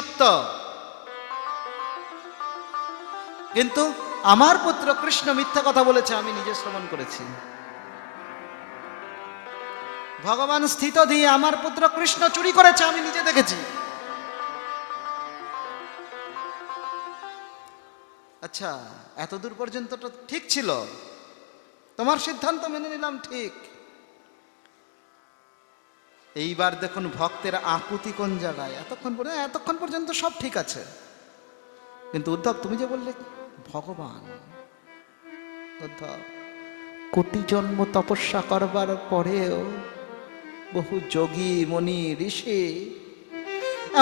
সত্য, কিন্তু আমার পুত্র কৃষ্ণ মিথ্যা কথা বলেছে, আমি নিজে শ্রবণ করেছি। ভগবান স্থিত দিয়ে আমার পুত্র কৃষ্ণ চুরি করেছে, আমি নিজে দেখেছি। আচ্ছা, এতদূর পর্যন্ত তো ঠিক ছিল, তোমার সিদ্ধান্ত মেনে নিলাম, ঠিক। এইবার দেখুন ভক্তের আকুতি কোন জায়গায়। এতক্ষণ পর্যন্ত সব ঠিক আছে, কিন্তু উদ্ধব তুমি যে বললে ভগবান, উদ্ধব কোটি জন্ম তপস্যা করবার পরেও বহু যোগী মণি ঋষি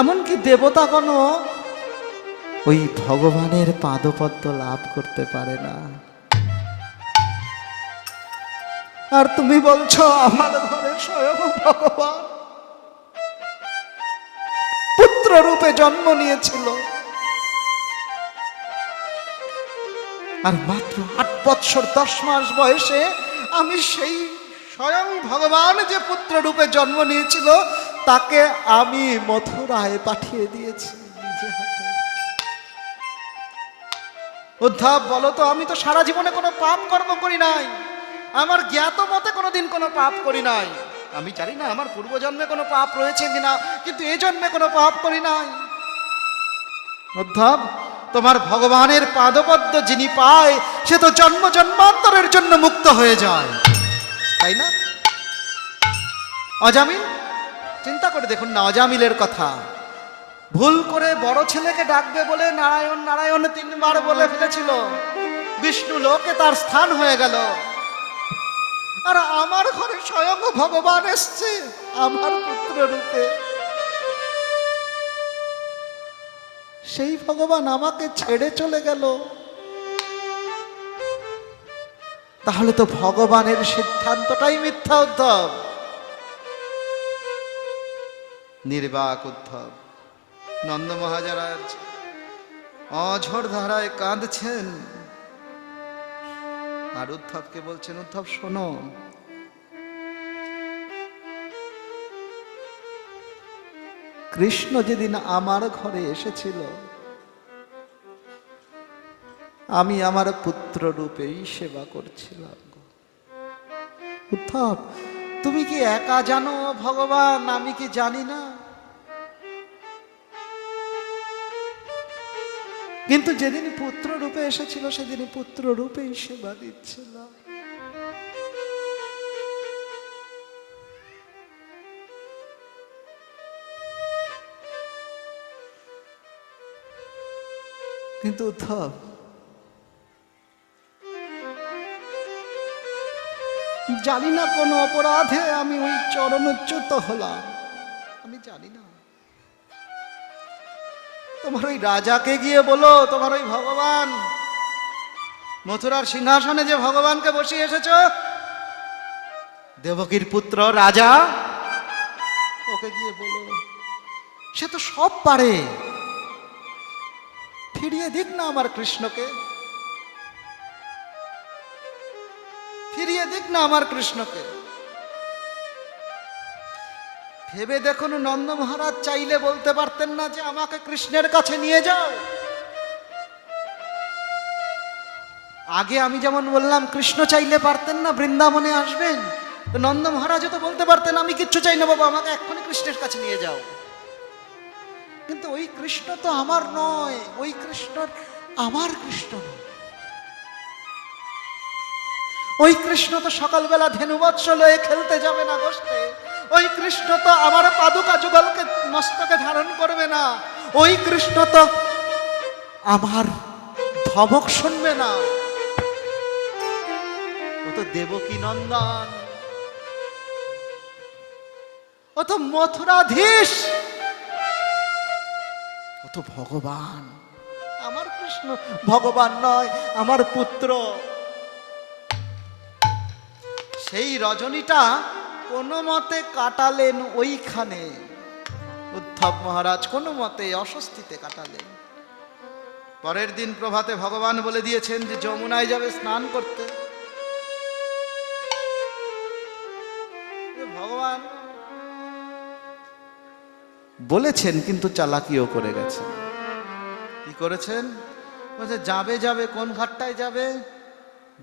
এমনকি দেবতাগণও ওই ভগবানের পাদপদ্ম লাভ করতে পারে না, আর তুমি বলছো আমার ঘরে স্বয়ং ভগবান পুত্র রূপে জন্ম নিয়েছিল, আর মাত্র 8 বৎসর 10 মাস বয়সে আমি সেই স্বয়ং ভগবান যে পুত্র রূপে জন্ম নিয়েছিল তাকে আমি মথুরায় পাঠিয়ে দিয়েছি নিজে হাতে। উদ্ধব বলো তো, আমি তো সারা জীবনে কোনো পাপ কর্ম করি নাই, আমার জ্ঞাত মতে কোনোদিন কোনো পাপ করি নাই। আমি জানি না আমার পূর্বজন্মে কোনো পাপ রয়েছে কিনা, কিন্তু এই জন্মে কোনো পাপ করি নাই। উদ্ধব, তোমার ভগবানের পাদপদ্ম যিনি পায় সে তো জন্ম জন্মান্তরের জন্য মুক্ত হয়ে যায়, তাই না? অজামিল, চিন্তা করে দেখুন না অজামিলের কথা। ভুল করে বড় ছেলেকে ডাকবে বলে নারায়ণ নারায়ণ 3 বার বলে ফেলেছিল, বিষ্ণু লোকে তার স্থান হয়ে গেল, আর আমার ঘরে স্বয়ং ভগবান এসছে আমার পুত্র রূপে। সেই ভগবান আমাকে ছেড়ে চলে গেল, তাহলে তো ভগবানের সিদ্ধান্তটাই মিথ্যা। উদ্ধব, নির্বাক উদ্ধব নন্দ মহারাজ অঝোর ধারায় কাঁদছেন, আর উদ্ধবকে বলছেন, উদ্ধব শোনো, কৃষ্ণ যেদিন আমার ঘরে এসেছিল আমি আমার পুত্র রূপেই সেবা করছিলাম। উদ্ধব, তুমি কি একা জানো ভগবান, আমি কি জানি না? কিন্তু যেদিন পুত্র রূপে এসেছিল সেদিন পুত্র রূপেই সেবা দিচ্ছিলাম। কিন্তু উদ্ধব, জানি না কোন অপরাধে আমি ওই চরণচ্যুত হলাম, আমি জানি না। তোমার ওই রাজাকে গিয়ে বলো, তোমার ওই ভগবান মথুরার সিংহাসনে যে ভগবানকে বসিয়ে এসেছ, দেবকীর পুত্র রাজা, ওকে গিয়ে বলো, সে তো সব পারে, ফিরিয়ে দিক না আমার কৃষ্ণকে, ফিরিয়ে দিক না আমার কৃষ্ণকে। ভেবে দেখুন, নন্দ মহারাজ চাইলে বলতে পারতেন না যে আমাকে কৃষ্ণের কাছে নিয়ে যাও? আগে আমি যেমন বললাম, কৃষ্ণ চাইলে পারতেন না বৃন্দাবনে আসবেন, তো নন্দ মহারাজও তো বলতে পারতেন আমি কিচ্ছু চাই না বাবা, আমাকে এক্ষুনি কৃষ্ণের কাছে নিয়ে যাও। কিন্তু ওই কৃষ্ণ তো আমার নয়, ওই কৃষ্ণ আমার কৃষ্ণ নয়। ওই কৃষ্ণ তো সকালবেলা ধেনুবৎস লয়ে খেলতে যাবে না গোষ্ঠে, ওই কৃষ্ণ তো আমার পাদুকা যুগলকে মস্তকে ধারণ করবে না, ওই কৃষ্ণ তো আমার ধমক শুনবে না, ও তো দেবকী নন্দন, ও তো মথুরাধীশ, ও তো ভগবান। আমার কৃষ্ণ ভগবান নয়, আমার পুত্র। সেই রজনীটা কোনো মতে কাটালেন ওইখানে, উদ্ধব মহারাজ কোনো মতে অস্বস্তিতে কাটালেন। পরের দিন প্রভাতে ভগবান বলে দিয়েছেন যে যমুনায় যাবে স্নান করতে। ভগবান বলেছেন কিন্তু চালাকিও করে গেছেন। কি করেছেন? বলছে যাবে যাবে, কোন ঘাটটায় যাবে?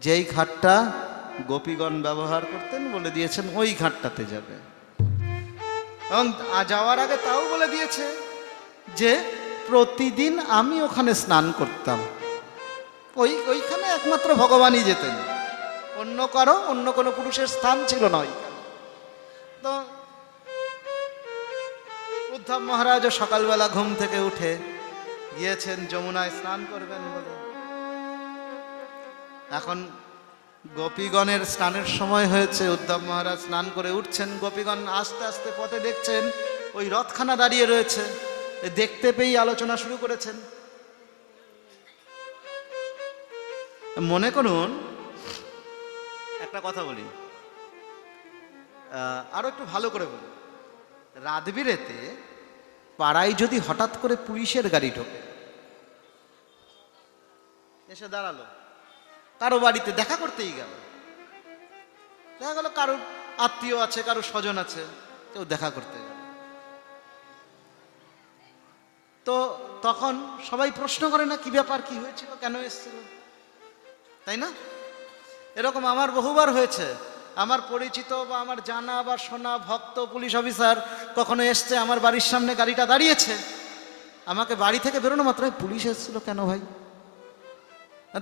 যেই ঘাটটা গোপীগণ ব্যবহার করতেন বলে দিয়েছেন ওই ঘাটটাতে যাবে। এবং যাওয়ার আগে তাও বলে দিয়েছে যে প্রতিদিন আমি ওখানে স্নান করতাম, ওইখানে একমাত্র ভগবানই যেতেন, অন্য কোনো পুরুষের স্থান ছিল না ওইখানে। তো উদ্ধব মহারাজও সকালবেলা ঘুম থেকে উঠে গিয়েছেন যমুনায় স্নান করবেন বলে। এখন গোপীগণের স্নানের সময় হয়েছে, উদ্ধব মহারাজ স্নান করে উঠছেন, গোপীগণ আস্তে আস্তে পথে দেখছেন ওই রথখানা দাঁড়িয়ে রয়েছে, দেখতে পেয়েই আলোচনা শুরু করেছেন। মনে করুন একটা কথা বলি, আরো একটু ভালো করে বলি, রাতবিরেতে পাড়ায় যদি হঠাৎ করে পুলিশের গাড়ি ঢোকে, এসে দাঁড়ালো, কারো বাড়িতে দেখা করতেই গেল, দেখা গেল কারোর আত্মীয় আছে, কারো স্বজন আছে, কেউ দেখা করতে গেল, তো তখন সবাই প্রশ্ন করে না কি ব্যাপার, কি হয়েছিল, কেন এসেছিল, তাই না? এরকম আমার বহুবার হয়েছে। আমার পরিচিত বা আমার জানা বা শোনা ভক্ত পুলিশ অফিসার কখনো এসছে, আমার বাড়ির সামনে গাড়িটা দাঁড়িয়েছে, আমাকে বাড়ি থেকে বেরোনো মাত্র পুলিশ এসেছিল কেন ভাই,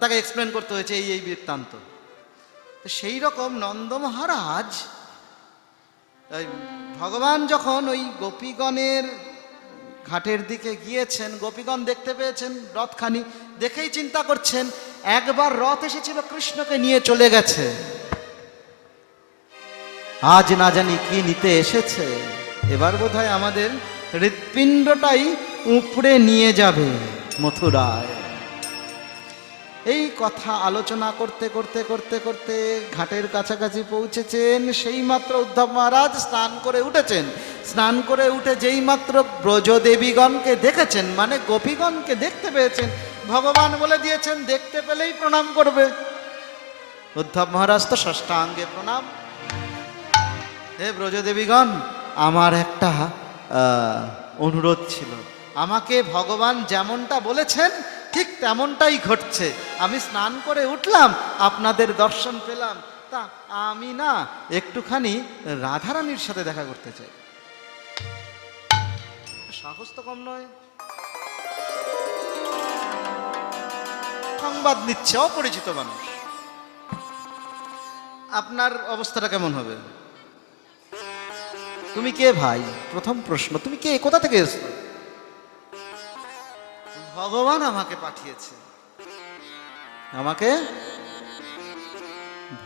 তাকে এক্সপ্লেন করতে হয়েছে এই বৃত্তান্ত। সেই রকম নন্দ মহারাজ ভগবান যখন ওই গোপীগণের ঘাটের দিকে গিয়েছেন, গোপীগণ দেখতে পেয়েছেন রথখানি, দেখেই চিন্তা করছেন একবার রথ এসেছিল কৃষ্ণকে নিয়ে চলে গেছে, আজ না জানি কি নিতে এসেছে, এবার বোধহয় আমাদের হৃৎপিণ্ডটাই উপড়ে নিয়ে যাবে মথুরায়। এই কথা আলোচনা করতে করতে করতে করতে ঘাটের কাছাকাছি পৌঁছেছেন। সেই মাত্র উদ্ধব মহারাজ স্নান করে উঠেছেন, স্নান করে উঠে যেই মাত্র ব্রজদেবীগণকে দেখেছেন, মানে গোপীগণকে দেখতে পেয়েছেন, ভগবান বলে দিয়েছেন দেখতে পেলেই প্রণাম করবে। উদ্ধব মহারাজ তো ষষ্ঠাঙ্গে প্রণাম। হে ব্রজদেবীগণ, আমার একটা অনুরোধ ছিল, আমাকে ভগবান যেমনটা বলেছেন ঠিক তেমনটাই ঘটছে, আমি স্নান করে উঠলাম, আপনাদের দর্শন পেলাম, তা আমি না একটুখানি রাধারানীর সাথে দেখা করতে চাই। সাহস তো কম নয়, সংবাদ নিচ্ছে অপরিচিত মানুষ, আপনার অবস্থাটা কেমন হবে? তুমি কে ভাই? প্রথম প্রশ্ন, তুমি কে, কোথা থেকে এসছো? ভগবান আমাকে পাঠিয়েছে, আমাকে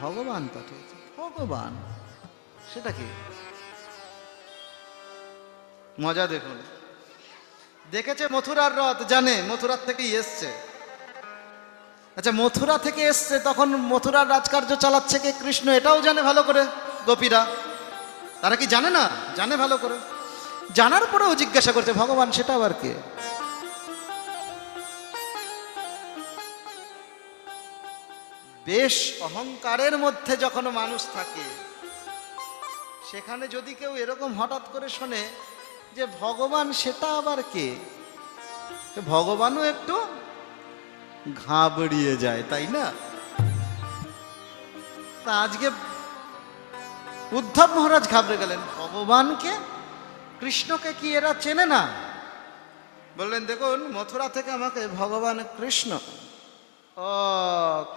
ভগবান পাঠিয়েছে। ভগবান সেটা কি? মজা দেখুন, দেখেছে মথুরার রথ, জানে মথুরার থেকেই এসছে। আচ্ছা, মথুরা থেকে এসছে, তখন মথুরার রাজকার্য চালাচ্ছে কে? কৃষ্ণ, এটাও জানে ভালো করে গোপীরা। তারা কি জানে না? জানে ভালো করে। জানার পরেও জিজ্ঞাসা করছে ভগবান সেটা আবার কে? বেশ অহংকারের মধ্যে যখন মানুষ থাকে, সেখানে যদি কেউ এরকম হঠাৎ করে শোনে যে ভগবান সেটা আবার কে, ভগবানও একটু ঘাবড়িয়ে যায়, তাই না? তা আজকে উদ্ধব মহারাজ ঘাবড়ে গেলেন, ভগবানকে, কৃষ্ণকে কি এরা চেনে না? বললেন দেখুন, মথুরা থেকে আমাকে ভগবান কৃষ্ণ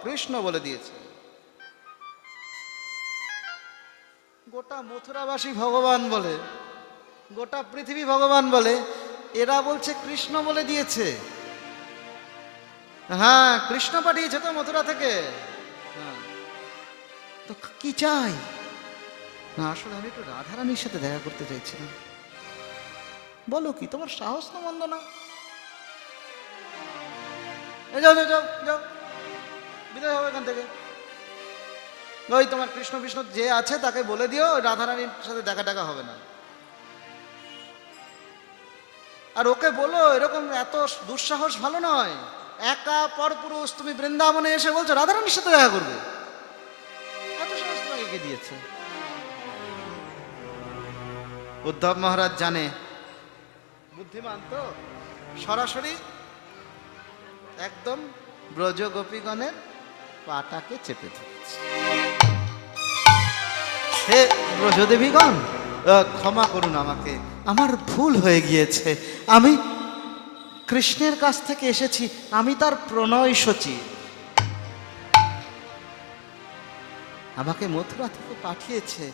কৃষ্ণ বলে দিয়েছে, গোটা মথুরাবাসী ভগবান বলে, গোটা পৃথিবী ভগবান বলে, এরা বলছে কৃষ্ণ বলে দিয়েছে। হ্যাঁ, কৃষ্ণ পাঠিয়েছে তো মথুরা থেকে। তো কি চাই? না, আসলে আমি একটু রাধারানীর সাথে দেখা করতে চাইছিলাম। বলো কি, তোমার সাহস তো মন্দ না। যাও যাও যাও যাও, বিদায় হবে এখান থেকে। ওই তোমার কৃষ্ণ বিষ্ণু যে আছে তাকে বলে দিও রাধারানীর সাথে দেখা টাকা হবে না। আর ওকে বলো এরকম এত দুঃসাহস ভালো নয়, একা পরপুরুষ তুমি বৃন্দাবনে এসে বলছো রাধারানীর সাথে দেখা করবে, এত সাহস তোমাকে কে দিয়েছে? উদ্ধব মহারাজ জানে বুদ্ধিমান তো, সরাসরি একদম ব্রজ গোপীগণের পাটাকে চেপে ধরেছে। হে ব্রজদেবীগণ, ক্ষমা করুন আমাকে, আমার ভুল হয়ে গিয়েছে। আমি কৃষ্ণের কাছ থেকে এসেছি, আমি তার প্রণয় সচিব। আমাকে মথুরা থেকে পাঠিয়েছে,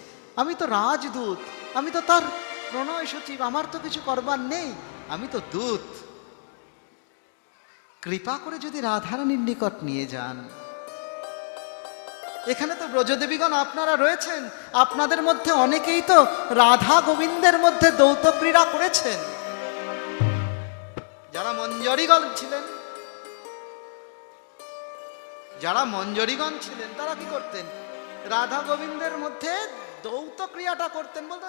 আমি তো রাজদূত, আমি তো তার প্রণয় সচিব, আমার তো কিছু করবার নেই, আমি তো দূত। কৃপা করে যদি রাধারানীর নিকট নিয়ে যান। এখানে তো ব্রজদেবীগণ আপনারা রয়েছেন, আপনাদের মধ্যে অনেকেই তো রাধা গোবিন্দের মধ্যে দৌত ক্রীড়া করেছেন। যারা মঞ্জরীগণ ছিলেন, তারা কি করতেন? রাধা গোবিন্দের মধ্যে দৌত ক্রিয়াটা করতেন। বলতে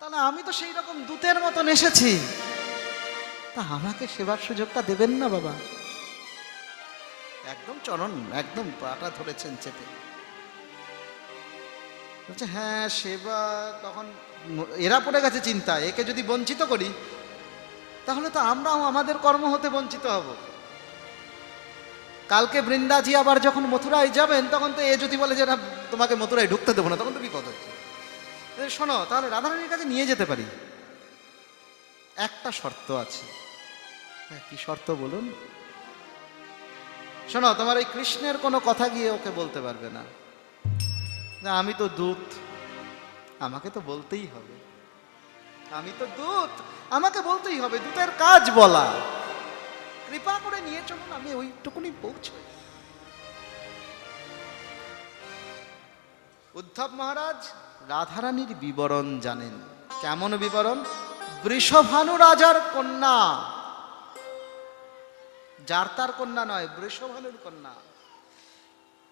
তাহলে আমি তো সেই রকম দূতের মতন এসেছি, তা আমাকে সেবার সুযোগটা দেবেন না বাবা? একদম চরণ, একদম পাটা ধরেছেন চেপে। বলছে হ্যাঁ সেবা। তখন এরা পড়ে গেছে চিন্তা, একে যদি বঞ্চিত করি তাহলে তো আমরাও আমাদের কর্ম হতে বঞ্চিত হব। কালকে বৃন্দাজি আবার যখন মথুরায় যাবেন, তখন তো এ যদি বলে যে না তোমাকে মথুরায় ঢুকতে দেবো না, তখন তো বিপদ হচ্ছে। শোনো, তাহলে রাধারানীর কাছে নিয়ে যেতে পারি, একটা শর্ত আছে। কি শর্ত বলুন? শোনো, তোমার এই কৃষ্ণের কোনো কথা গিয়ে ওকে বলতে পারবে না। আমি তো দূত, আমাকে তো বলতেই হবে, আমি তো দূত, আমাকে বলতেই হবে, দূতের কাজ বলা। কৃপা করে নিয়ে চলুন, আমি ওইটুকুনি পৌঁছই। উদ্ধব মহারাজ রাধারানীর বিবরণ জানেন। কেমন বিবরণ? বৃষভানু রাজার কন্যা, যার তার কন্যা নয়, বৃষভানুর কন্যা।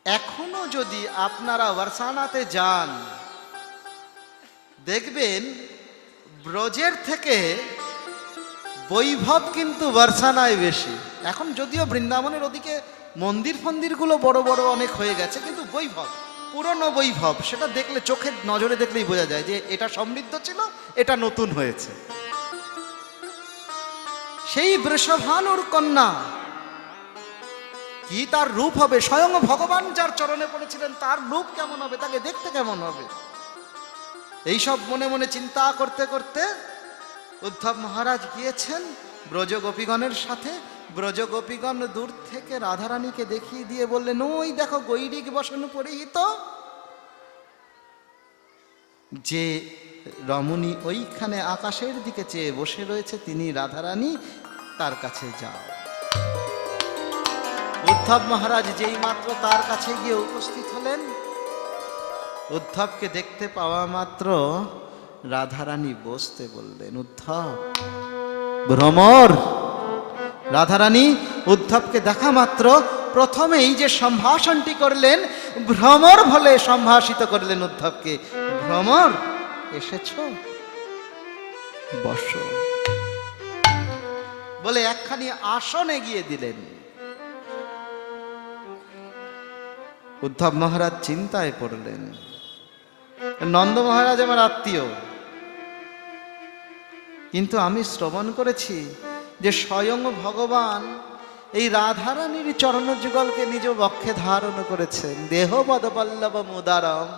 এখনো যদি আপনারা বর্ষানাতে যান, দেখবেন ব্রজের থেকে বৈভব কিন্তু বর্ষানায় বেশি। এখন যদিও বৃন্দাবনের ওদিকে মন্দির ফন্দিরগুলো বড় বড় অনেক হয়ে গেছে, কিন্তু বৈভব, পুরনো বৈভব, সেটা দেখলে চোখের নজরে দেখলেই বোঝা যায় যে এটা সমৃদ্ধ ছিল, এটা নতুন হয়েছে। সেই বৃষভানুর কন্যা, কি তার রূপ হবে! স্বয়ং ভগবান যার চরণে পড়েছিলেন তার রূপ কেমন হবে, তাকে দেখতে কেমন হবে, এইসব মনে মনে চিন্তা করতে করতে উদ্ধব মহারাজ গিয়েছেন ব্রজ গোপীগণের সাথে। ব্রজ গোপীগণ দূর থেকে রাধারানীকে দেখিয়ে দিয়ে বললেন, ওই দেখো গৈরিক বসন পরিহিত যে রমণী ওইখানে আকাশের দিকে চেয়ে বসে রয়েছে, তিনি রাধারানী, তার কাছে যাও। উদ্ধব মহারাজ যেই মাত্র তার কাছে গিয়ে উপস্থিত হলেন, উদ্ধবকে দেখতে পাওয়া মাত্র রাধারানী বসতে বললেন। উদ্ধব ভ্রমর। রাধারানী উদ্ধবকে দেখা মাত্র প্রথমেই যে সম্ভাষণটি করলেন, ভ্রমর বলে সম্ভাষিত করলেন উদ্ধবকে। ভ্রমর, এসেছ, বসো বলে একখানি আসন এগিয়ে দিলেন। উদ্ধব মহারাজ চিন্তায় পড়লেন। নন্দ মহারাজ আমার আত্মীয়, কিন্তু আমি শ্রবণ করেছি যে স্বয়ং ভগবান এই রাধারানীর চরণ যুগলকে নিজ বক্ষে ধারণ করেছেন, দেহ পদপল্লব মুদারম।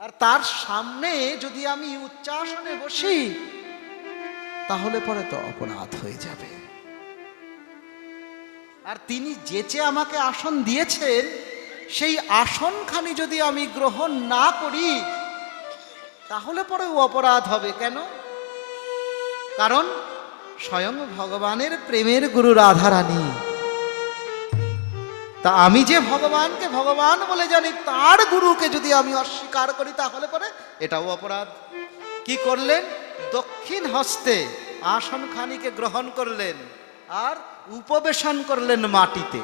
আর তার সামনে যদি আমি উচ্চাসনে বসি তাহলে পরে তো অপরাধ হয়ে যাবে। আর তিনি যেচে আমাকে আসন দিয়েছেন, সেই আসনখানি যদি আমি গ্রহণ না করি তাহলে পরে অপরাধ হবে। কেন? কারণ স্বয়ং ভগবানের প্রেমের গুরু রাধারানী। তা আমি যে ভগবানকে ভগবান বলে জানি, তার গুরুকে যদি আমি অস্বীকার করি তাহলে পরে এটাও অপরাধ। কি করলেন? দক্ষিণ হস্তে আসনখানিকে গ্রহণ করলেন আর উপবেশন করলেন মাটিতে।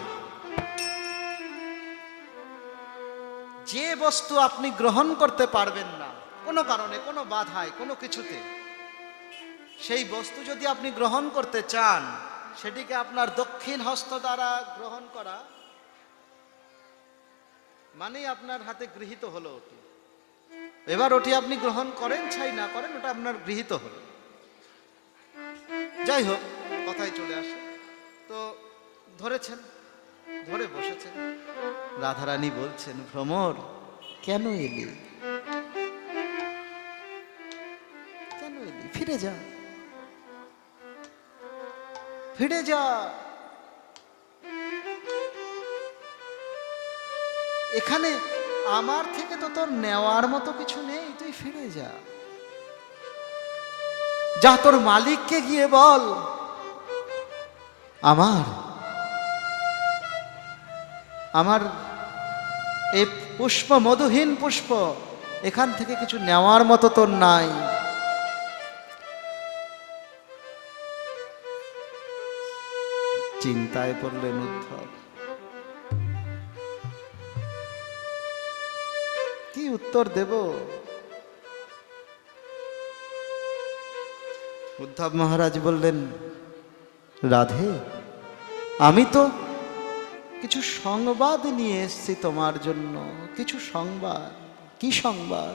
যে বস্তু আপনি গ্রহণ করতে পারবেন না কোনো কারণে, কোনো বাধায়, কোনো কিছুতে, সেই বস্তু যদি আপনি গ্রহণ করতে চান, সেটিকে আপনার দক্ষিণ হস্ত দ্বারা গ্রহণ করা মানে আপনার হাতে গৃহীত হলো ওটি। এবার ওটি আপনি গ্রহণ করেন ছাই না করেন ওটা আপনার গৃহীত হল। যাই হোক, কথায় চলে আসে, তো ধরেছেন, ধরে বসেছেন। রাধারানী বলছেন, ভ্রমর কেন এলি, কেন এলি? ফিরে যা, ফিরে যা। এখানে আমার থেকে তো তোর নেওয়ার মতো কিছু নেই, তুই ফিরে যা। যা তোর মালিককে গিয়ে বল, আমার এই পুষ্প মধুহীন পুষ্প, এখান থেকে কিছু নেওয়ার মতো তোর নাই। চিন্তায় পড়লেন উদ্ধব, কি উত্তর দেব? উদ্ধব মহারাজ বললেন, রাধে, আমি তো কিছু সংবাদ নিয়ে এসেছি তোমার জন্য, কিছু সংবাদ। কি সংবাদ?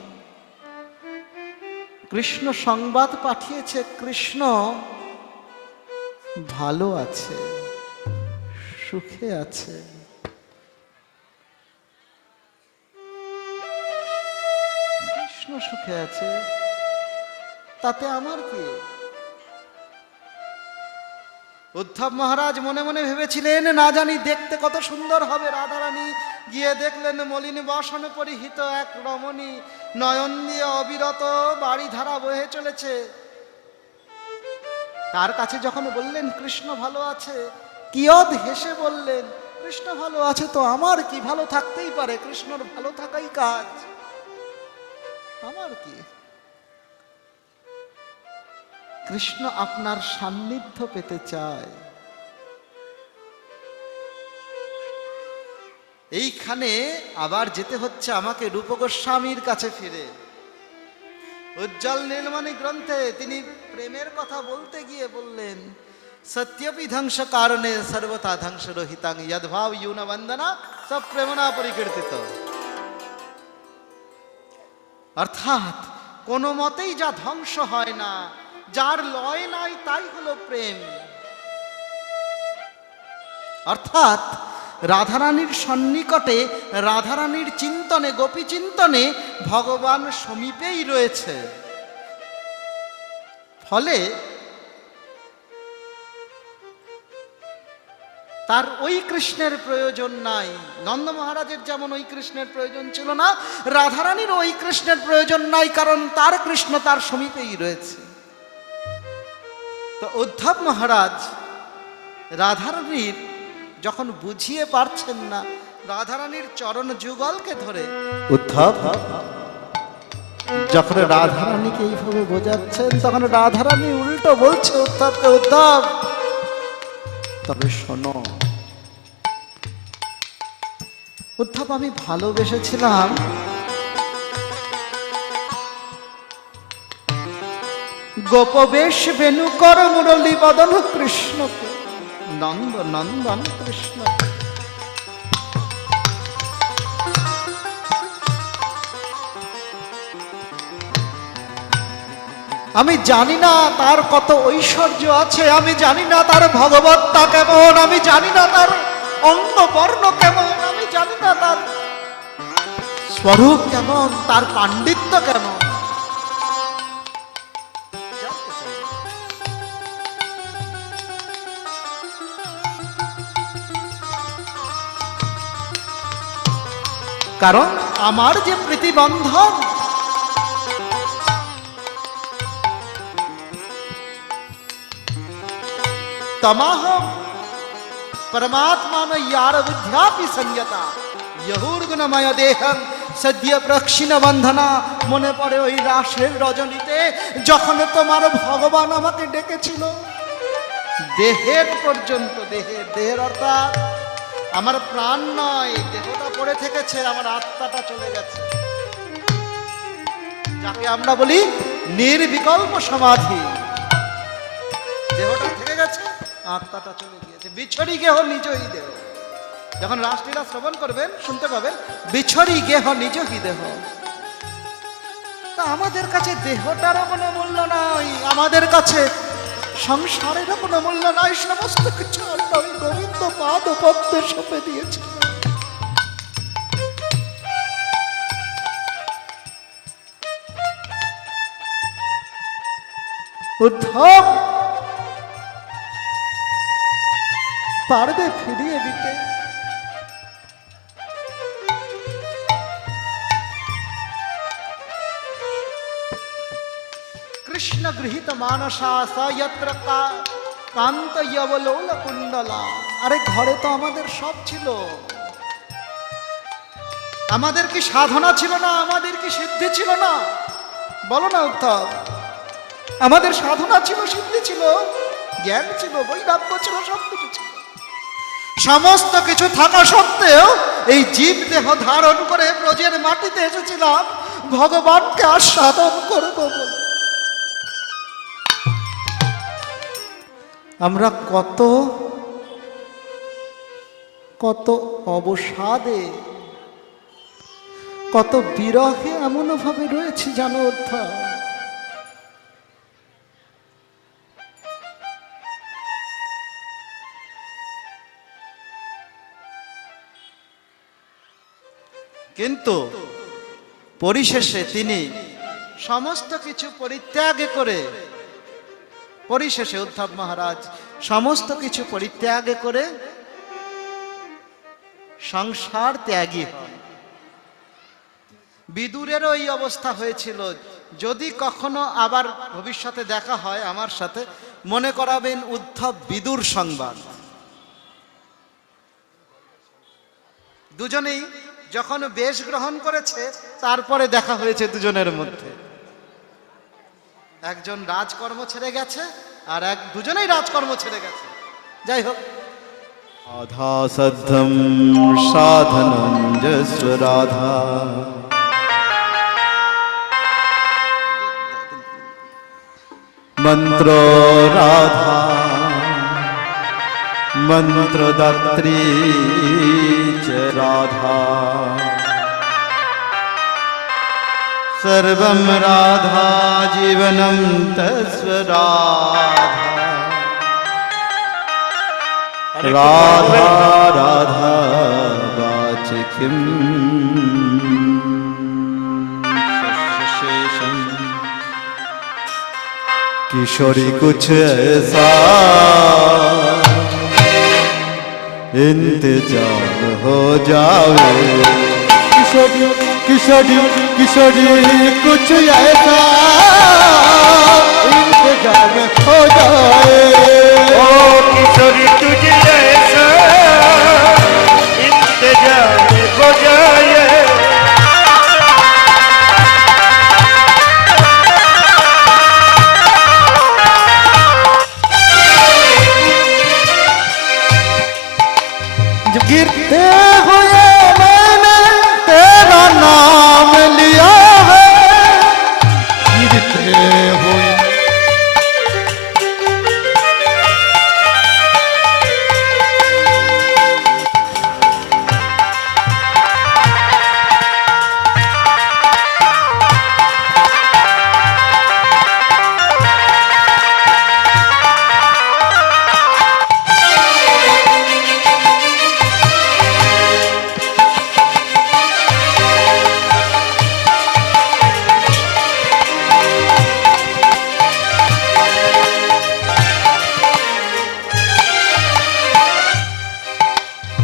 কৃষ্ণ সংবাদ পাঠিয়েছে, কৃষ্ণ ভালো আছে, সুখে আছে। কৃষ্ণ সুখে আছে, তাতে আমার কি? উদ্ধব মহারাজ মনে মনে ভেবেছিলেন, না জানি দেখতে কত সুন্দর হবে রাধারানী। গিয়ে দেখলেন মলিন বাসন পরিহিত এক রমণী, নয়ন দিয়ে অবিরত বাড়ি ধারা বহে চলেছে। তার কাছে যখন বললেন কৃষ্ণ ভালো আছে, কিয়দ হেসে বললেন, কৃষ্ণ ভালো আছে তো আমার কি? ভালো থাকতেই পারে, কৃষ্ণর ভালো থাকাই কাজ, আমার কি? কৃষ্ণ আপনার সান্নিধ্য পেতে চায়। এইখানে আবার যেতে হচ্ছে আমাকে রূপ গোস্বামীর কাছে ফিরে। উজ্জ্বল নীলমণি গ্রন্থে তিনি প্রেমের কথা বলতে গিয়ে বললেন, সত্যপি ধ্বংস কারণে সর্বতা ধ্বংস রহিতাং যদ্ভাব ইউন বন্দনা সব প্রেমনা পরিকীর্তিত। অর্থাৎ কোনো মতেই যা ধ্বংস হয় না, যার লয় নাই, তাই হলো প্রেম। অর্থাৎ রাধারানীর সন্নিকটে, রাধারানীর চিন্তনে, গোপী চিন্তনে ভগবান সমীপেই রয়েছে। ফলে তার ওই কৃষ্ণের প্রয়োজন নাই। নন্দ মহারাজের যেমন ওই কৃষ্ণের প্রয়োজন ছিল না, রাধারানীর ওই কৃষ্ণের প্রয়োজন নাই, কারণ তার কৃষ্ণ তার সমীপেই রয়েছে। তো উদ্ধব মহারাজ রাধারানীর যখন বুঝিয়ে পারছেন না, রাধারানীর চরণ যুগলকে ধরে উদ্ধব যখন রাধারানীকে এইভাবে বোঝাচ্ছেন, তখন রাধারানী উল্টো বলছে উদ্ধবকে, উদ্ধব তবে শোনো, উদ্ধব আমি ভালোবেসেছিলাম গোপবেশ বেণুকর মুরলী বদন কৃষ্ণকে, নন্দ নন্দন কৃষ্ণ। আমি জানি না তার কত ঐশ্বর্য আছে, আমি জানি না তার ভগবত্তা কেমন, আমি জানি না তার অঙ্গ বর্ণ কেমন, আমি জানি না তার স্বরূপ কেমন, তার পাণ্ডিত্য কেমন। কারণ আমার যে প্রীতিবন্ধন, तमाहम परमात्मा यार बुद्ध्यापि संयता यहुर्गुणमय देहं सद्य प्रक्षिण बंधना। মনে পড়ে ওই রাসের রজনীতে যখন তোমার ভগবান আমাকে ডেকেছিল, দেহের পর্যন্ত, দেহের অর্থাৎ আমার প্রাণ নয়, দেহটা পড়ে থেকেছে, আমার আত্মাটা চলে গেছে, যাকে আমরা বলি নির্বিকল্প সমাধি। দেহটা থেকে গেছে, আত্মাটা চলে গিয়েছে। বিছড়ি গেহ নিজই দেহ। যখন রাসলীলা শ্রবণ করবেন শুনতে পাবেন, বিছড়ি গেহ নিজ হি দেহ। তা আমাদের কাছে দেহটারও কোনো মূল্য নাই, আমাদের কাছে সংসারেরও কোনো মূল্য নাই, সমস্ত কিছু আল্লাহ ওই গোবিন্দ পাদ ও পদ্মে সঁপে দিয়েছে। উদ্ধব পারবে ফিরিয়ে দিতে? কৃষ্ণ গৃহীত মানসা সয়ত্র কান্ত যবলোল কুণ্ডলা। আরে ঘরে তো আমাদের সব ছিল, আমাদের কি সাধনা ছিল না? আমাদের কি সিদ্ধি ছিল না? বলো না উদ্ধব, আমাদের সাধনা ছিল, সিদ্ধি ছিল, জ্ঞান ছিল, বৈরাগ্য ছিল, সব কিছু ছিল। সমস্ত কিছু থাকা সত্ত্বেও এই জীব দেহ ধারণ করে ব্রজের মাটিতে এসেছিলাম ভগবানকে আস্বাদন করব বলে। আমরা কত কত অবসাদে, কত বিরহে এমন ভাবে রয়েছি জানো উদ্ধব। কিন্তু পরিশেষে তিনি সমস্ত কিছু পরিত্যাগ করে, পরিশেষে উদ্ধব মহারাজ সমস্ত কিছু পরিত্যাগ করে সংসার ত্যাগী হন। বিদুরেরও এই অবস্থা হয়েছিল। যদি কখনো আবার ভবিষ্যতে দেখা হয় আমার সাথে, মনে করাবেন উদ্ধব বিদুর সংবাদ। দুজনেই যখন বেশ গ্রহণ করেছে তারপরে দেখা হয়েছে দুজনের মধ্যে। একজন রাজকর্ম ছেড়ে গেছে আর দুজনেই রাজকর্ম ছেড়ে গেছে। যাই হোক, আধা সদ্ধম সাধনম যস্ব রাধা মন্ত্র রাধা মন্ত্রদাত্রী চ রাধা সর্বম রাধা জীবনম তস্য রাধা রাধা রাধা वाच किम शेषम किशोरी कुछ ऐसा इंतजाम हो जावे किशोरी किशोरी किशोरी कुछ ऐसा इंतजाम हो जाए ओ किशोरी तुझे ऐसा इंतजाम हो जाए जब गिरते हुए मैंने तेरा नाम लिया है गिरते हुए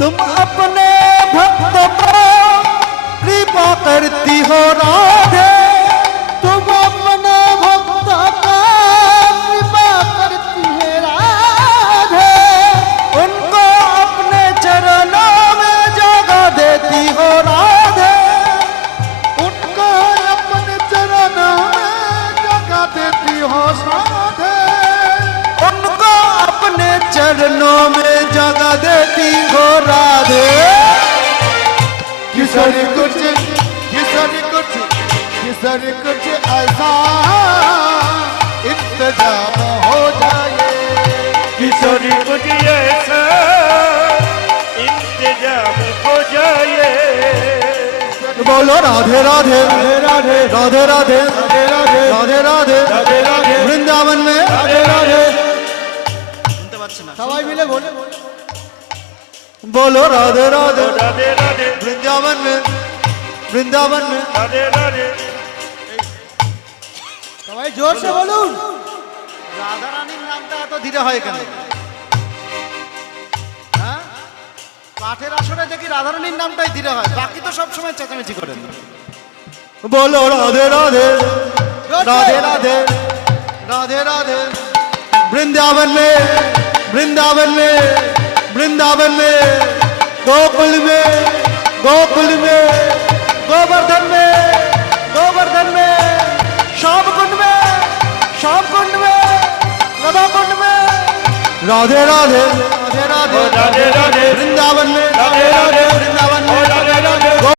तुम अपने भक्त को कृपा करती हो राधे तुम अपने भक्त को कृपा करती है राधे उनको अपने चरणों में जगह देती हो राधे उनको अपने चरणों में जगह देती हो राधे उनको अपने चरणों में जगह देती हो राधे किशोरी कुछ ऐसा इंतजाम हो जाए किशोरी तुझे ऐसा इंतजाम हो जाए बोल बोलो राधे राधे राधे राधे राधे राधे राधे राधे राधे वृंदावन में राधे राधे শুনতে পাচ্ছি না सवाई मिले बोले बोलो राधे राधे राधे राधे वृंदावन में वृंदावन में राधे राधे सवाई जोर से बोलूं রাধা রানীর নামটা এত ধীরে হয় কেন হ্যাঁ কাঠের আসরে দেখি রাধা রানীর নামটাই ধীরে হয় বাকি তো সব সময় চেঁচামেচি করেন बोलो राधे राधे राधे राधे राधे राधे वृंदावन में वृंदावन में वृंदावन में गोकुल में गोवर्धन में श्याम कुंड में राधा कुंड में राधे राधे राधे राधे राधे राधे वृंदावन में राधे राधे